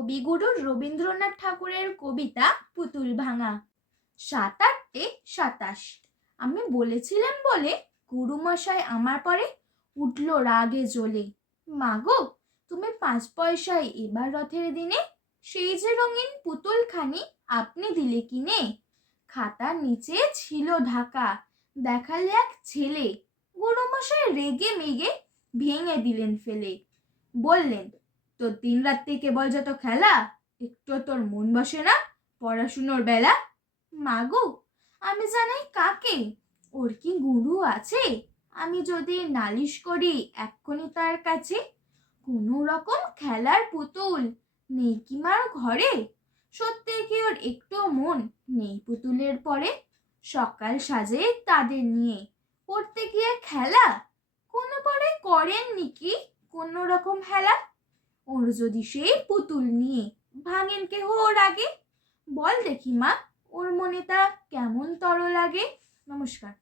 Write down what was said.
কবিগুরু রবীন্দ্রনাথ ঠাকুরের কবিতা পুতুল ভাঙা সাত আটটে সাতাশ। আমি বলেছিলাম বলে গুরুমশাই আমার পরে উঠল রাগে জ্বলে। মাগো, তুমি পাঁচ পয়সায় এবার রথের দিনে সেই যে রঙিন পুতুলখানি আপনি দিলে কিনে? খাতার নিচে ছিল ঢাকা দেখালে এক ছেলে। গুরুমশাই রেগে মেগে ভেঙে দিলেন ফেলে। বললেন তোর দিন রাত্রি কেবল যত খেলা, একটু তোর মন বসে না পড়াশুনোর বেলা? মাগো, আমি জানাই কাকে? ওর কি গুরু আছে? আমি যদি নালিশ করি এক্ষুনি তার কাছে। কোনো রকম খেলার পুতুল নেই কি মার ঘরে? সত্যি কি ওর একটু মন নেই পুতুলের পরে? সকাল সাজে তাদের নিয়ে করতে গিয়ে খেলা? কোনো পরে করেননি কি কোনো রকম হেলা ওর যদি সেই পুতুল নিয়ে ভাঙেন কেহ ওর আগে? বল দেখি মা, ওর মনে তা কেমন তর লাগে? নমস্কার।